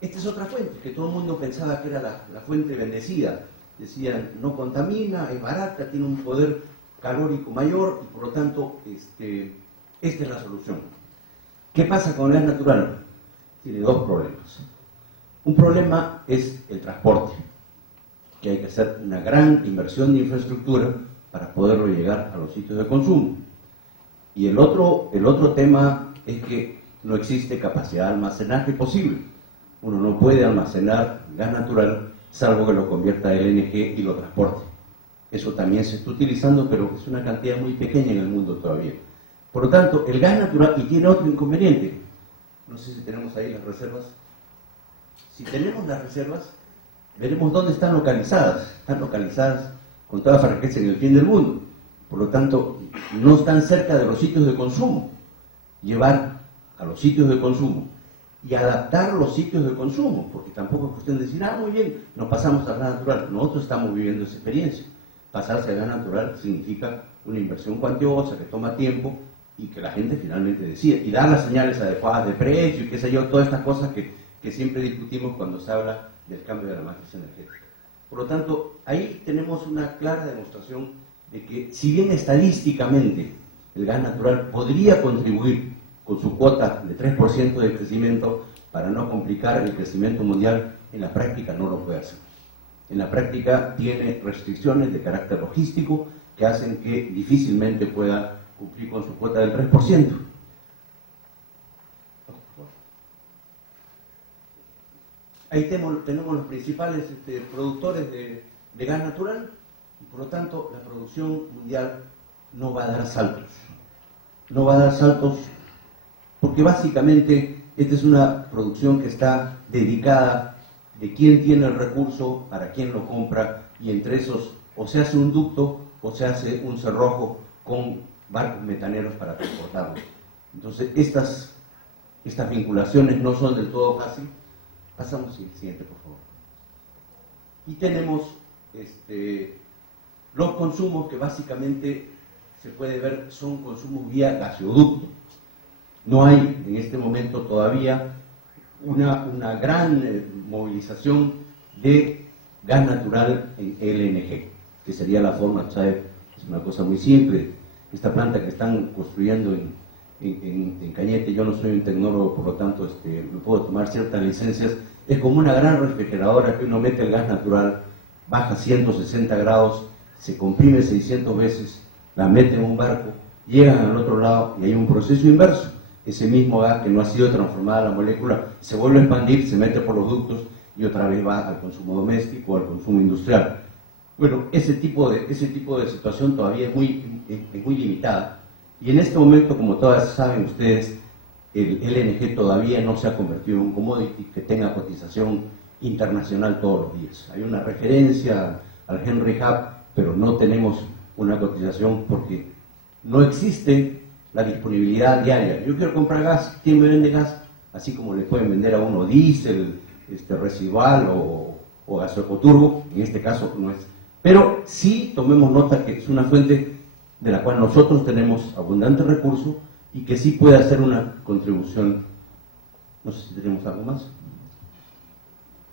Esta es otra fuente, que todo el mundo pensaba que era la fuente bendecida. Decían, no contamina, es barata, tiene un poder calórico mayor y por lo tanto esta es la solución. ¿Qué pasa con el gas natural? Tiene dos problemas. Un problema es el transporte, que hay que hacer una gran inversión de infraestructura para poderlo llegar a los sitios de consumo. Y el otro tema es que no existe capacidad de almacenaje posible. Uno no puede almacenar gas natural salvo que lo convierta a LNG y lo transporte. Eso también se está utilizando, pero es una cantidad muy pequeña en el mundo todavía. Por lo tanto, el gas natural, y tiene otro inconveniente, no sé si tenemos ahí las reservas. Si tenemos las reservas, veremos dónde están localizadas. Están localizadas con toda franqueza en el fin del mundo. Por lo tanto, no están cerca de los sitios de consumo. Llevar a los sitios de consumo y adaptar los sitios de consumo, porque tampoco es cuestión de decir, muy bien, nos pasamos al gas natural. Nosotros estamos viviendo esa experiencia. Pasarse al gas natural significa una inversión cuantiosa que toma tiempo y que la gente finalmente decide. Y dar las señales adecuadas de precio y qué sé yo, todas estas cosas que siempre discutimos cuando se habla del cambio de la matriz energética. Por lo tanto, ahí tenemos una clara demostración de que, si bien estadísticamente el gas natural podría contribuir con su cuota de 3% de crecimiento para no complicar el crecimiento mundial, en la práctica no lo puede hacer. En la práctica tiene restricciones de carácter logístico que hacen que difícilmente pueda cumplir con su cuota del 3%. Ahí tenemos los principales productores de gas natural y por lo tanto la producción mundial no va a dar saltos. No va a dar saltos porque básicamente esta es una producción que está dedicada de quién tiene el recurso, para quién lo compra, y entre esos o se hace un ducto o se hace un cerrojo con barcos metaneros para transportarlo. Entonces estas vinculaciones no son del todo fáciles. Pasamos al siguiente, por favor. Y tenemos los consumos que básicamente se puede ver son consumos vía gaseoducto. No hay en este momento todavía una gran movilización de gas natural en LNG, que sería la forma, ¿sabe? Es una cosa muy simple. Esta planta que están construyendo en Cañete, yo no soy un tecnólogo, por lo tanto no puedo tomar ciertas licencias, es como una gran refrigeradora que uno mete el gas natural, baja 160 grados, se comprime 600 veces, la mete en un barco, llegan al otro lado y hay un proceso inverso. Ese mismo gas que no ha sido transformada la molécula se vuelve a expandir, se mete por los ductos y otra vez va al consumo doméstico o al consumo industrial. Bueno, ese tipo de situación todavía es muy limitada. Y en este momento, como todas saben ustedes, el LNG todavía no se ha convertido en un commodity que tenga cotización internacional todos los días. Hay una referencia al Henry Hub, pero no tenemos una cotización porque no existe la disponibilidad diaria. Yo quiero comprar gas, ¿quién me vende gas? Así como le pueden vender a uno diésel, residual o gasoturbo, en este caso no es. Pero sí tomemos nota que es una fuente de la cual nosotros tenemos abundante recurso y que sí puede hacer una contribución. No sé si tenemos algo más.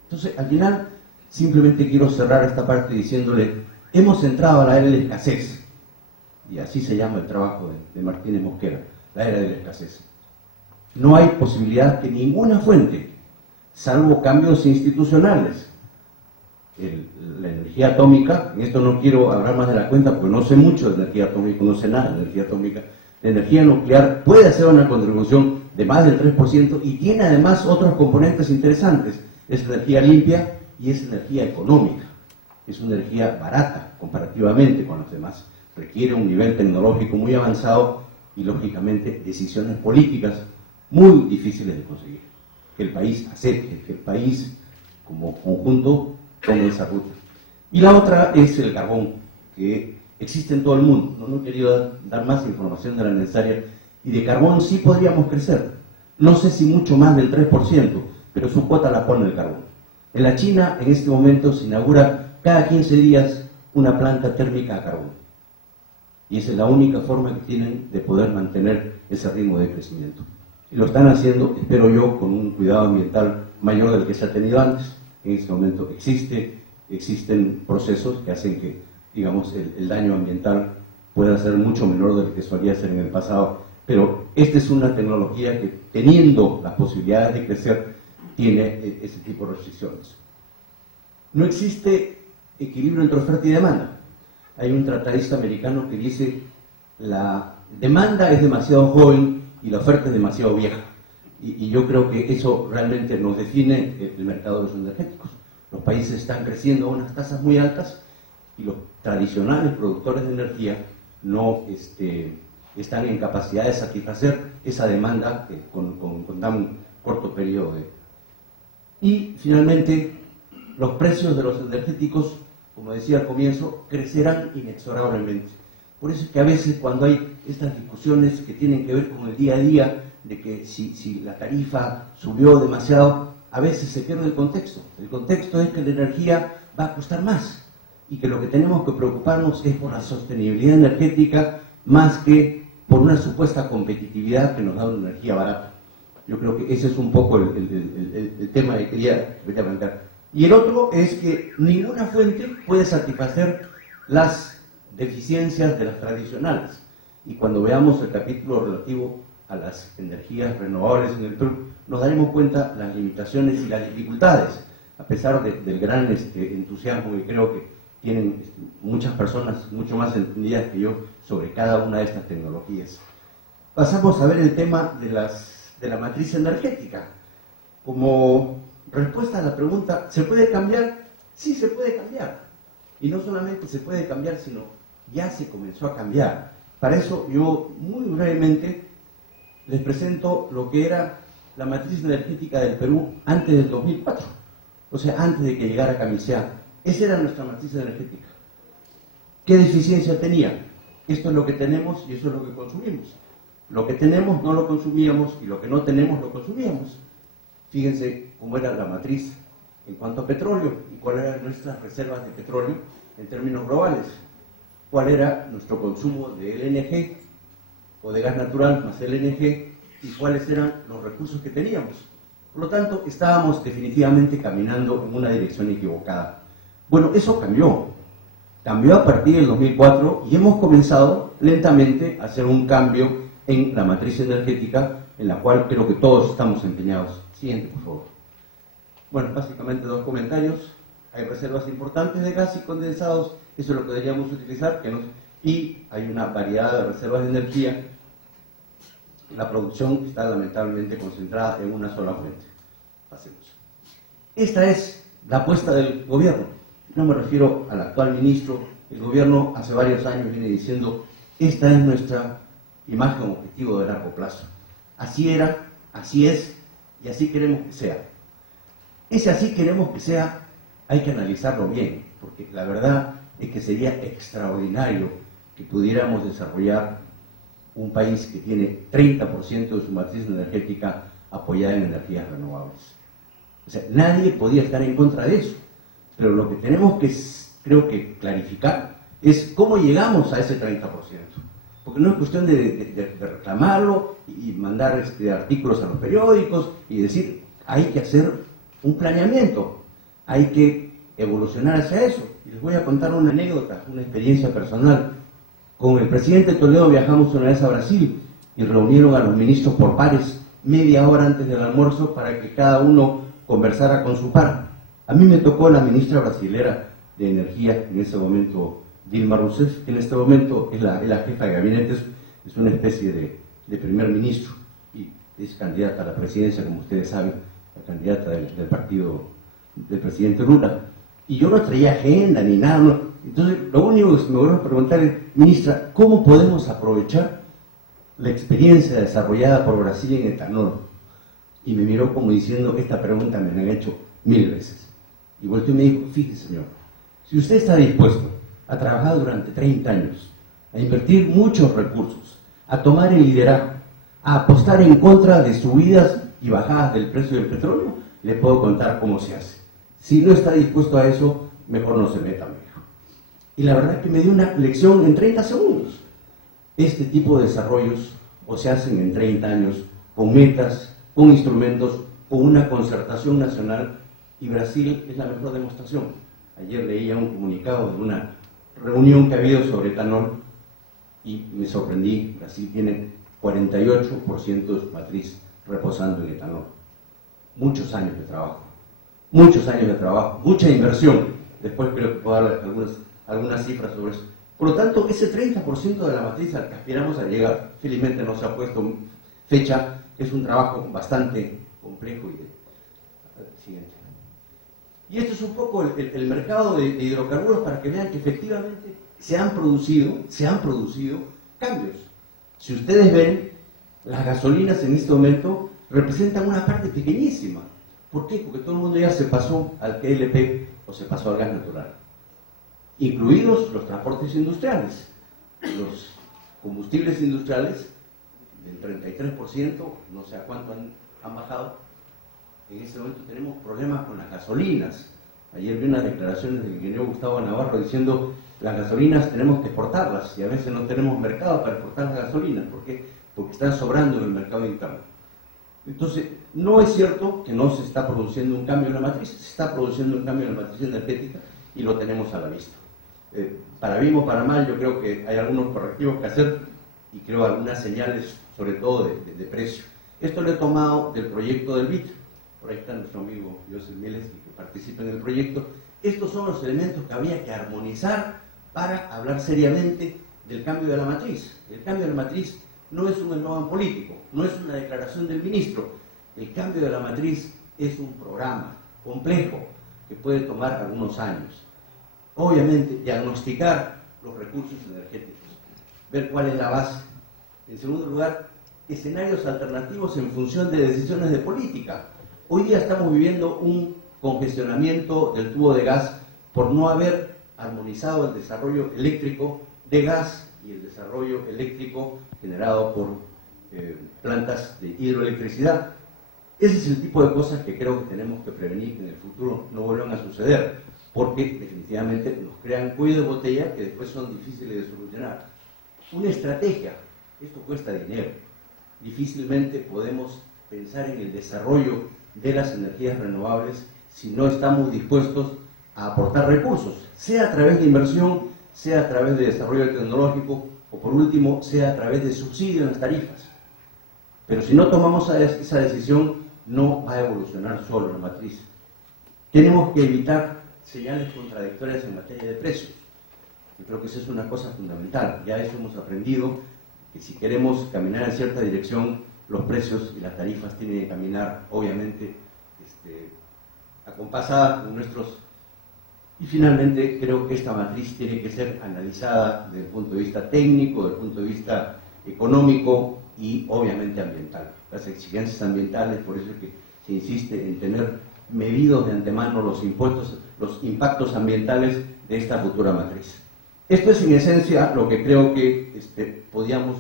Entonces, al final, simplemente quiero cerrar esta parte diciéndole, hemos entrado a la era de la escasez, y así se llama el trabajo de Martínez Mosquera, la era de la escasez. No hay posibilidad que ninguna fuente, salvo cambios institucionales, la energía atómica, en esto no quiero hablar más de la cuenta porque no sé mucho de energía atómica, no sé nada de energía atómica. La energía nuclear puede hacer una contribución de más del 3% y tiene además otros componentes interesantes. Es energía limpia y es energía económica. Es una energía barata comparativamente con los demás. Requiere un nivel tecnológico muy avanzado y, lógicamente, decisiones políticas muy difíciles de conseguir. Que el país acepte, que el país, como conjunto, tome esa ruta. Y la otra es el carbón, que existe en todo el mundo. No he querido dar más información de la necesaria. Y de carbón sí podríamos crecer. No sé si mucho más del 3%, pero su cuota la pone el carbón. En la China, en este momento, se inaugura cada 15 días una planta térmica a carbón. Y esa es la única forma que tienen de poder mantener ese ritmo de crecimiento. Y lo están haciendo, espero yo, con un cuidado ambiental mayor del que se ha tenido antes. En este momento existen procesos que hacen que, digamos, el daño ambiental pueda ser mucho menor del que solía ser en el pasado. Pero esta es una tecnología que, teniendo las posibilidades de crecer, tiene ese tipo de restricciones. No existe equilibrio entre oferta y demanda. Hay un tratadista americano que dice: la demanda es demasiado joven y la oferta es demasiado vieja. Y yo creo que eso realmente nos define el mercado de los energéticos. Los países están creciendo a unas tasas muy altas y los tradicionales productores de energía no están en capacidad de satisfacer esa demanda con tan corto periodo. Y finalmente, los precios de los energéticos, como decía al comienzo, crecerán inexorablemente. Por eso es que a veces, cuando hay estas discusiones que tienen que ver con el día a día, de que si la tarifa subió demasiado, a veces se pierde el contexto. El contexto es que la energía va a costar más y que lo que tenemos que preocuparnos es por la sostenibilidad energética más que por una supuesta competitividad que nos da una energía barata. Yo creo que ese es un poco el tema que quería plantear. Y el otro es que ninguna fuente puede satisfacer las deficiencias de las tradicionales. Y cuando veamos el capítulo relativo a las energías renovables en el Perú, nos daremos cuenta de las limitaciones y las dificultades, a pesar del gran entusiasmo que creo que tienen muchas personas mucho más entendidas que yo sobre cada una de estas tecnologías. Pasamos a ver el tema de la matriz energética. Como respuesta a la pregunta, ¿se puede cambiar? Sí, se puede cambiar. Y no solamente se puede cambiar, sino ya se comenzó a cambiar. Para eso yo muy brevemente les presento lo que era la matriz energética del Perú antes del 2004, o sea, antes de que llegara Camisea. Esa era nuestra matriz energética. ¿Qué deficiencia tenía? Esto es lo que tenemos y eso es lo que consumimos. Lo que tenemos no lo consumíamos y lo que no tenemos lo consumíamos. Fíjense cómo era la matriz en cuanto a petróleo y cuáles eran nuestras reservas de petróleo en términos globales. Cuál era nuestro consumo de LNG o de gas natural más LNG y cuáles eran los recursos que teníamos. Por lo tanto, estábamos definitivamente caminando en una dirección equivocada. Bueno, eso cambió a partir del 2004 y hemos comenzado lentamente a hacer un cambio en la matriz energética, en la cual creo que todos estamos empeñados. Siguiente, por favor. Bueno, básicamente dos comentarios. Hay reservas importantes de gas y condensados, eso es lo que deberíamos utilizar, y hay una variedad de reservas de energía. La producción está lamentablemente concentrada en una sola fuente. Pasemos. Esta es la apuesta del gobierno. No me refiero al actual ministro. El gobierno hace varios años viene diciendo: esta es nuestra imagen objetivo de largo plazo. Así era, así es, y así queremos que sea. Ese así queremos que sea, hay que analizarlo bien, porque la verdad es que sería extraordinario que pudiéramos desarrollar un país que tiene 30% de su matriz energética apoyada en energías renovables. O sea, nadie podía estar en contra de eso, pero lo que tenemos que, creo que, clarificar es cómo llegamos a ese 30%. Porque no es cuestión de reclamarlo y mandar artículos a los periódicos y decir: hay que hacer un planeamiento, hay que evolucionar hacia eso. Y les voy a contar una anécdota, una experiencia personal. Con el presidente Toledo viajamos una vez a Brasil y reunieron a los ministros por pares media hora antes del almuerzo para que cada uno conversara con su par. A mí me tocó la ministra brasilera de Energía, en ese momento Dilma Rousseff, que en este momento es la jefa de gabinete, es una especie de primer ministro y es candidata a la presidencia, como ustedes saben, la candidata del partido del presidente Lula. Y yo no traía agenda ni nada, ¿no? Entonces lo único que me voy a preguntar es: ministra, ¿cómo podemos aprovechar la experiencia desarrollada por Brasil en etanol? Y me miró como diciendo: esta pregunta me la han hecho 1000 veces. Y volteó y me dijo: fíjese, señor, si usted está dispuesto a trabajar durante 30 años, a invertir muchos recursos, a tomar el liderazgo, a apostar en contra de subidas y bajadas del precio del petróleo, le puedo contar cómo se hace. Si no está dispuesto a eso, mejor no se meta, me dijo. Y la verdad es que me dio una lección en 30 segundos. Este tipo de desarrollos o se hacen en 30 años con metas, con instrumentos, con una concertación nacional, y Brasil es la mejor demostración. Ayer leía un comunicado de una reunión que ha habido sobre etanol y me sorprendí. Brasil tiene 48% de su matriz reposando en etanol. Muchos años de trabajo, mucha inversión. Después creo que puedo darle algunas cifras sobre eso. Por lo tanto, ese 30% de la matriz al que aspiramos a llegar, felizmente no se ha puesto fecha, es un trabajo bastante complejo. Siguiente. Y esto es un poco el mercado de hidrocarburos para que vean que efectivamente se han producido cambios. Si ustedes ven, las gasolinas en este momento representan una parte pequeñísima. ¿Por qué? Porque todo el mundo ya se pasó al GLP o se pasó al gas natural, incluidos los transportes industriales. Los combustibles industriales del 33%, no sé a cuánto han bajado. En este momento tenemos problemas con las gasolinas. Ayer vi unas declaraciones del ingeniero Gustavo Navarro diciendo las gasolinas tenemos que exportarlas y a veces no tenemos mercado para exportar las gasolinas. ¿Por qué? Porque están sobrando en el mercado interno. Entonces, no es cierto que no se está produciendo un cambio en la matriz, se está produciendo un cambio en la matriz energética y lo tenemos a la vista. Para bien o para mal, yo creo que hay algunos correctivos que hacer y creo algunas señales, sobre todo de precio. Esto lo he tomado del proyecto del BIT. Por ahí está nuestro amigo José Mieles, que participa en el proyecto. Estos son los elementos que habría que armonizar para hablar seriamente del cambio de la matriz. El cambio de la matriz no es un eslogan político, no es una declaración del ministro. El cambio de la matriz es un programa complejo que puede tomar algunos años. Obviamente, diagnosticar los recursos energéticos, ver cuál es la base. En segundo lugar, escenarios alternativos en función de decisiones de política. Hoy día estamos viviendo un congestionamiento del tubo de gas por no haber armonizado el desarrollo eléctrico de gas y el desarrollo eléctrico generado por plantas de hidroelectricidad. Ese es el tipo de cosas que creo que tenemos que prevenir que en el futuro no vuelvan a suceder, porque definitivamente nos crean cuello de botella que después son difíciles de solucionar. Una estrategia, esto cuesta dinero. Difícilmente podemos pensar en el desarrollo de las energías renovables si no estamos dispuestos a aportar recursos, sea a través de inversión, sea a través de desarrollo tecnológico o por último, sea a través de subsidio en las tarifas. Pero si no tomamos esa decisión, no va a evolucionar solo la matriz. Tenemos que evitar señales contradictorias en materia de precios. Yo creo que eso es una cosa fundamental. Ya eso hemos aprendido, que si queremos caminar en cierta dirección, los precios y las tarifas tienen que caminar, obviamente, acompasadas con nuestros... Y finalmente, creo que esta matriz tiene que ser analizada desde el punto de vista técnico, desde el punto de vista económico y, obviamente, ambiental. Las exigencias ambientales, por eso es que se insiste en tener medidos de antemano los impactos ambientales de esta futura matriz. Esto es, en esencia, lo que creo que podíamos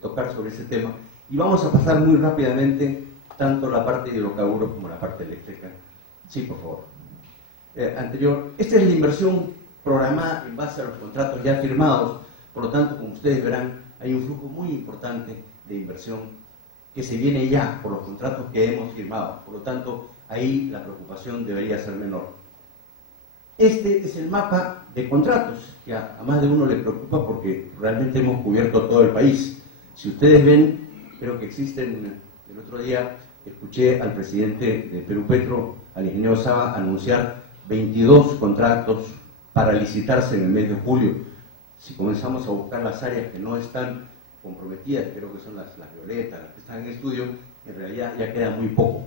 tocar sobre este tema. Y vamos a pasar muy rápidamente tanto la parte de hidrocarburos como la parte eléctrica. Sí, por favor. Anterior. Esta es la inversión programada en base a los contratos ya firmados. Por lo tanto, como ustedes verán, hay un flujo muy importante de inversión que se viene ya por los contratos que hemos firmado. Por lo tanto, ahí la preocupación debería ser menor. Este es el mapa de contratos, que a más de uno le preocupa porque realmente hemos cubierto todo el país. Si ustedes ven, creo que existen, el otro día escuché al presidente de Perú Petro, al ingeniero Saba, anunciar 22 contratos para licitarse en el mes de julio. Si comenzamos a buscar las áreas que no están comprometidas, creo que son las violetas, las que están en estudio, en realidad ya queda muy poco.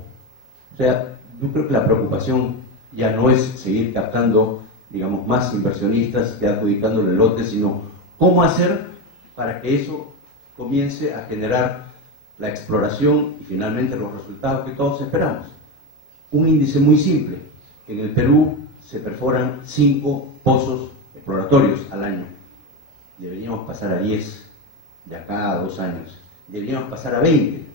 O sea, yo creo que la preocupación ya no es seguir captando, digamos, más inversionistas que adjudicándole lotes, sino cómo hacer para que eso comience a generar la exploración y finalmente los resultados que todos esperamos. Un índice muy simple. En el Perú se perforan 5 pozos exploratorios al año. Deberíamos pasar a 10 de acá a 2 años. Deberíamos pasar a 20.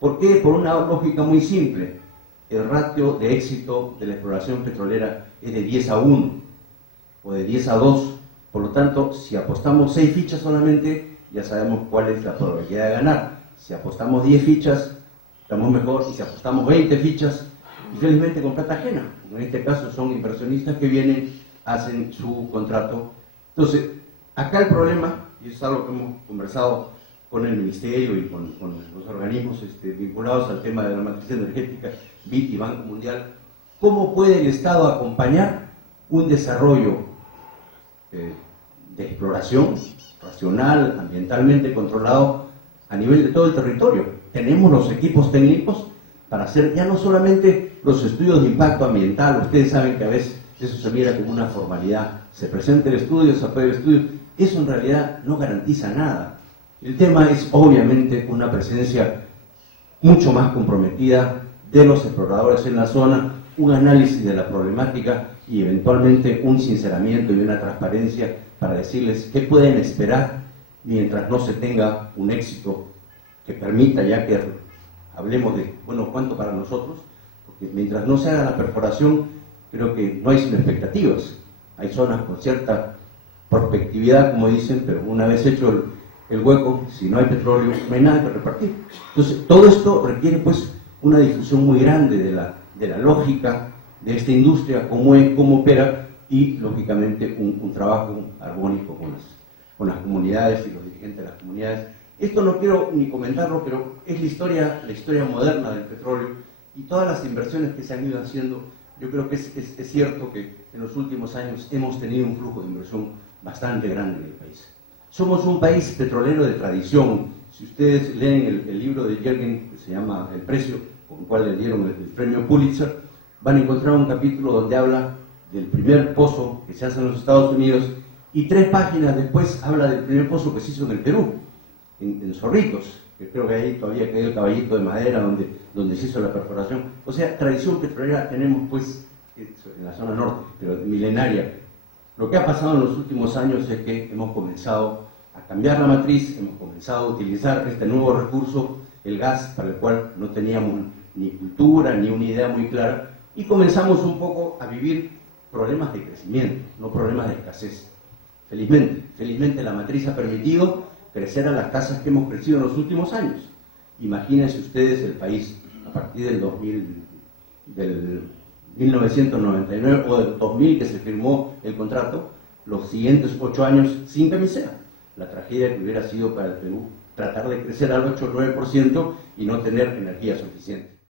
¿Por qué? Por una lógica muy simple. El ratio de éxito de la exploración petrolera es de 10 a 1 o de 10 a 2. Por lo tanto, si apostamos 6 fichas solamente, ya sabemos cuál es la probabilidad de ganar. si apostamos 10 fichas, estamos mejor, y si apostamos 20 fichas, y felizmente con plata ajena. En este caso son inversionistas que vienen, hacen su contrato. Entonces, acá el problema, y es algo que hemos conversado con el Ministerio y con los organismos vinculados al tema de la matriz energética, BID y Banco Mundial, ¿cómo puede el Estado acompañar un desarrollo de exploración racional, ambientalmente controlado a nivel de todo el territorio? Tenemos los equipos técnicos para hacer ya no solamente los estudios de impacto ambiental. Ustedes saben que a veces eso se mira como una formalidad, se presenta el estudio, se aprueba el estudio, eso en realidad no garantiza nada. El tema es obviamente una presencia mucho más comprometida de los exploradores en la zona, un análisis de la problemática y eventualmente un sinceramiento y una transparencia para decirles qué pueden esperar mientras no se tenga un éxito que permita, ya que hablemos de, bueno, cuánto para nosotros, porque mientras no se haga la perforación, creo que no hay sino expectativas. Hay zonas con cierta prospectividad, como dicen, pero una vez hecho el hueco, si no hay petróleo, no hay nada que repartir. Entonces, todo esto requiere pues una difusión muy grande de la lógica de esta industria, cómo opera, y lógicamente un trabajo armónico con las comunidades y los dirigentes de las comunidades. Esto no quiero ni comentarlo, pero es la historia moderna del petróleo y todas las inversiones que se han ido haciendo. Yo creo que es cierto que en los últimos años hemos tenido un flujo de inversión bastante grande en el país. Somos un país petrolero de tradición. Si ustedes leen el libro de Yergin, que se llama El precio, con el cual le dieron el premio Pulitzer, van a encontrar un capítulo donde habla del primer pozo que se hace en los Estados Unidos, y 3 páginas después habla del primer pozo que se hizo en el Perú, en Zorritos, que creo que ahí todavía queda el caballito de madera donde se hizo la perforación. O sea, tradición petrolera tenemos pues en la zona norte, pero milenaria. Lo que ha pasado en los últimos años es que hemos comenzado a cambiar la matriz, hemos comenzado a utilizar este nuevo recurso, el gas, para el cual no teníamos ni cultura ni una idea muy clara, y comenzamos un poco a vivir problemas de crecimiento, no problemas de escasez. Felizmente la matriz ha permitido crecer a las tasas que hemos crecido en los últimos años. Imagínense ustedes el país a partir del 1999 o del 2000 que se firmó el contrato, los siguientes 8 años sin camisea. La tragedia que hubiera sido para el Perú tratar de crecer al 8 o 9% y no tener energía suficiente.